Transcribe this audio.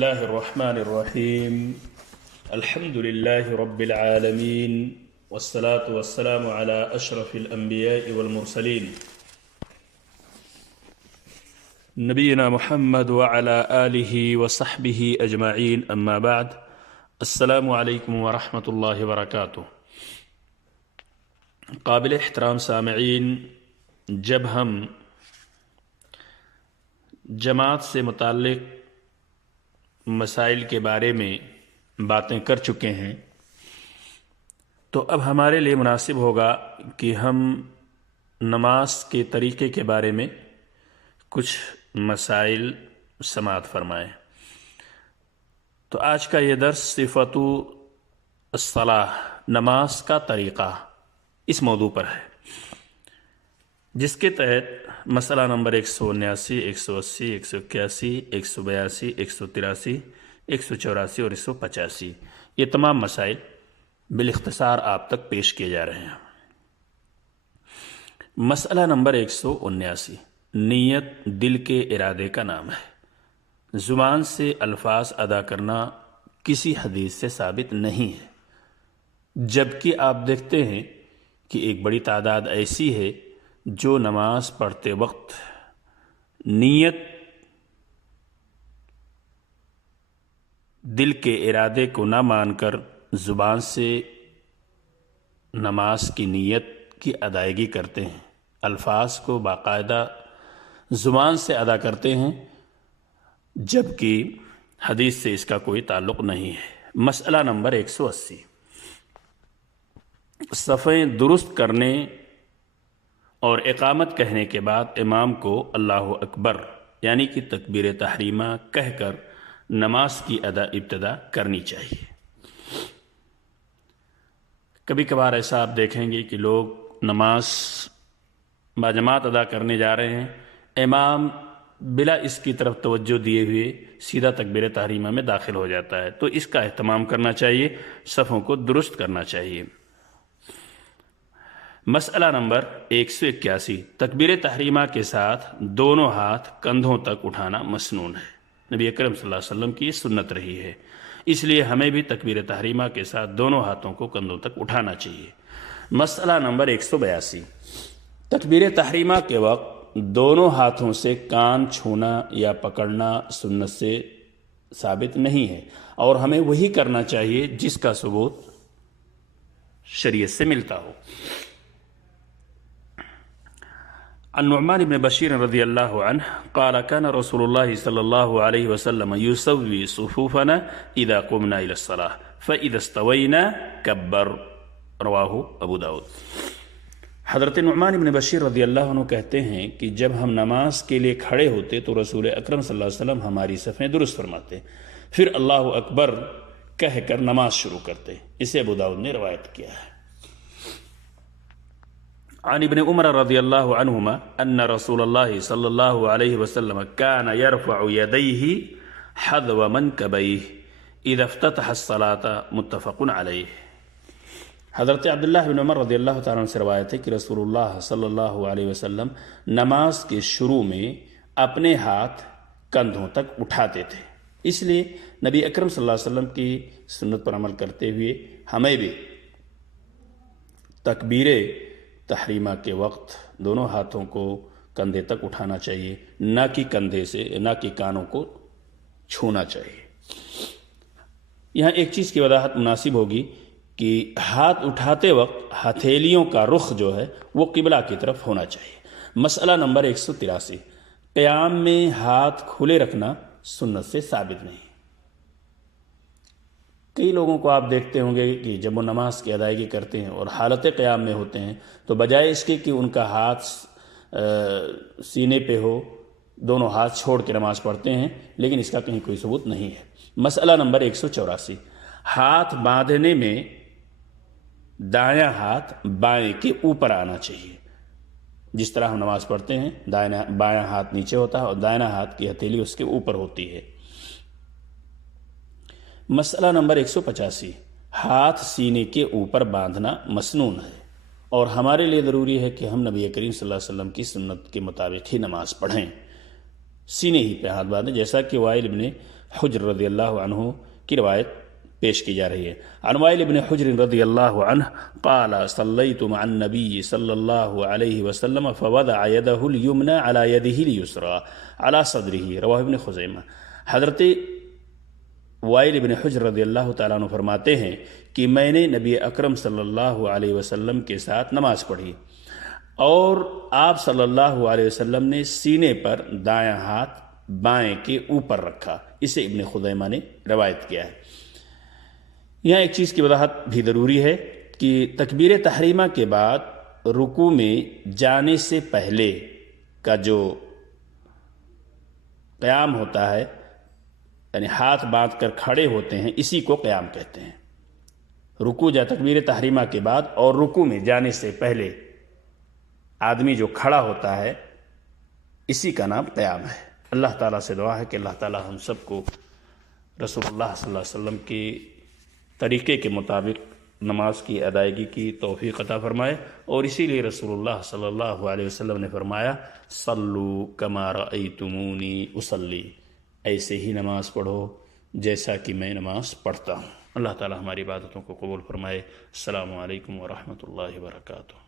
الله الرحمن الرحيم. الحمد لله رب العالمين، والصلاة والسلام على أشرف الأنبياء والمرسلين نبينا محمد وعلى آله وصحبه أجمعين، أما بعد. السلام علیکم ورحمۃ اللہ وبرکاتہ. قابل احترام سامعین، جب ہم جماعت سے متعلق مسائل کے بارے میں باتیں کر چکے ہیں، تو اب ہمارے لیے مناسب ہوگا کہ ہم نماز کے طریقے کے بارے میں کچھ مسائل سماعت فرمائیں. تو آج کا یہ درس صفت الصلاۃ، نماز کا طریقہ، اس موضوع پر ہے، جس کے تحت مسئلہ نمبر 179، 180، 181، 182، 183، 184 اور 185، یہ تمام مسائل بالاختصار آپ تک پیش کیے جا رہے ہیں. مسئلہ نمبر 179، نیت دل کے ارادے کا نام ہے. زبان سے الفاظ ادا کرنا کسی حدیث سے ثابت نہیں ہے، جبکہ آپ دیکھتے ہیں کہ ایک بڑی تعداد ایسی ہے جو نماز پڑھتے وقت نیت دل کے ارادے کو نہ مان کر زبان سے نماز کی نیت کی ادائیگی کرتے ہیں، الفاظ کو باقاعدہ زبان سے ادا کرتے ہیں، جبکہ حدیث سے اس کا کوئی تعلق نہیں ہے. مسئلہ نمبر 180، صفیں درست کرنے اور اقامت کہنے کے بعد امام کو اللہ اکبر یعنی کہ تکبیر تحریمہ کہہ کر نماز کی ابتدا کرنی چاہیے. کبھی کبھار ایسا آپ دیکھیں گے کہ لوگ نماز باجماعت ادا کرنے جا رہے ہیں، امام بلا اس کی طرف توجہ دیے ہوئے سیدھا تکبیر تحریمہ میں داخل ہو جاتا ہے. تو اس کا اہتمام کرنا چاہیے، صفوں کو درست کرنا چاہیے. مسئلہ نمبر 181، تکبیر تحریمہ کے ساتھ دونوں ہاتھ کندھوں تک اٹھانا مسنون ہے. نبی اکرم صلی اللہ علیہ وسلم کی سنت رہی ہے، اس لیے ہمیں بھی تکبیر تحریمہ کے ساتھ دونوں ہاتھوں کو کندھوں تک اٹھانا چاہیے. مسئلہ نمبر 182، تکبیر تحریمہ کے وقت دونوں ہاتھوں سے کان چھونا یا پکڑنا سنت سے ثابت نہیں ہے، اور ہمیں وہی کرنا چاہیے جس کا ثبوت شریعت سے ملتا ہو. عن نعمان بن بشیر رضی اللہ عنہ قال كان رسول اللہ صلی اللہ علیہ وسلم يسوي صفوفنا اذا قمنا الى الصلاة فاذا استوينا كبر، رواہ ابو داود. حضرت نعمان بن بشیر رضی اللہ عنہ کہتے ہیں کہ جب ہم نماز کے لیے کھڑے ہوتے تو رسول اکرم صلی اللہ علیہ وسلم ہماری صفیں درست فرماتے، پھر اللہ اکبر کہہ کر نماز شروع کرتے. اسے ابو داؤد نے روایت کیا ہے. عن ابن عمر رضی اللہ عنہما ان رسول اللہ صلی اللہ علیہ وسلم كان يرفع يديه حذو منكبيه اذا افتتح الصلاة، متفق علیہ. حضرت عبداللہ بن عمر رضی اللہ تعالیٰ عنہ سے روایت ہے کہ رسول اللہ صلی اللہ علیہ وسلم نماز کے شروع میں اپنے ہاتھ کندھوں تک اٹھاتے تھے. اس لیے نبی اکرم صلی اللہ علیہ وسلم کی سنت پر عمل کرتے ہوئے ہمیں بھی تکبیر تحریمہ کے وقت دونوں ہاتھوں کو کندھے تک اٹھانا چاہیے، نہ کہ کندھے سے، نہ کہ کانوں کو چھونا چاہیے. یہاں ایک چیز کی وضاحت مناسب ہوگی کہ ہاتھ اٹھاتے وقت ہتھیلیوں کا رخ جو ہے وہ قبلہ کی طرف ہونا چاہیے. مسئلہ نمبر 183، قیام میں ہاتھ کھلے رکھنا سنت سے ثابت نہیں. کئی لوگوں کو آپ دیکھتے ہوں گے کہ جب وہ نماز کی ادائیگی کرتے ہیں اور حالت قیام میں ہوتے ہیں تو بجائے اس کے کہ ان کا ہاتھ سینے پہ ہو، دونوں ہاتھ چھوڑ کے نماز پڑھتے ہیں، لیکن اس کا کہیں کوئی ثبوت نہیں ہے. مسئلہ نمبر 184، ہاتھ باندھنے میں دایاں ہاتھ بائیں کے اوپر آنا چاہیے. جس طرح ہم نماز پڑھتے ہیں بایاں ہاتھ نیچے ہوتا ہے اور دائنا ہاتھ کی ہتھیلی اس کے اوپر ہوتی ہے. مسئلہ نمبر 185، ہاتھ سینے کے اوپر باندھنا مسنون ہے، اور ہمارے لیے ضروری ہے کہ ہم نبی کریم صلی اللہ علیہ وسلم کی سنت کے مطابق ہی نماز پڑھیں، سینے ہی پہ ہاتھ باندھیں، جیسا کہ وائل ابن حجر رضی اللہ عنہ کی روایت پیش کی جا رہی ہے۔ عن وائل بن حجر رضی اللہ عنہ قال صلیت مع النبی صلی اللہ علیہ وسلم فوضع یدہ الیمنى على یدہ الیسرى على صدرہ، رواہ ابن خزیمہ۔ حضرت وائل بن حجر رضی اللہ تعالیٰ عنہ فرماتے ہیں کہ میں نے نبی اکرم صلی اللہ علیہ وسلم کے ساتھ نماز پڑھی اور آپ صلی اللہ علیہ وسلم نے سینے پر دایاں ہاتھ بائیں کے اوپر رکھا۔ اسے ابن خزیمہ نے روایت کیا ہے۔ یہاں ایک چیز کی وضاحت بھی ضروری ہے کہ تکبیر تحریمہ کے بعد رکوع میں جانے سے پہلے کا جو قیام ہوتا ہے، یعنی ہاتھ باندھ کر کھڑے ہوتے ہیں، اسی کو قیام کہتے ہیں۔ رکوع یا تکبیر تحریمہ کے بعد اور رکوع میں جانے سے پہلے آدمی جو کھڑا ہوتا ہے، اسی کا نام قیام ہے۔ اللہ تعالیٰ سے دعا ہے کہ اللہ تعالیٰ ہم سب کو رسول اللہ صلی اللہ علیہ وسلم کے طریقے کے مطابق نماز کی ادائیگی کی توفیق عطا فرمائے، اور اسی لیے رسول اللہ صلی اللہ علیہ وسلم نے فرمایا صلو کما رأیتمونی اصلی، ایسے ہی نماز پڑھو جیسا کہ میں نماز پڑھتا ہوں۔ اللہ تعالی ہماری عبادتوں کو قبول فرمائے۔ السلام علیکم ورحمۃ اللہ وبرکاتہ۔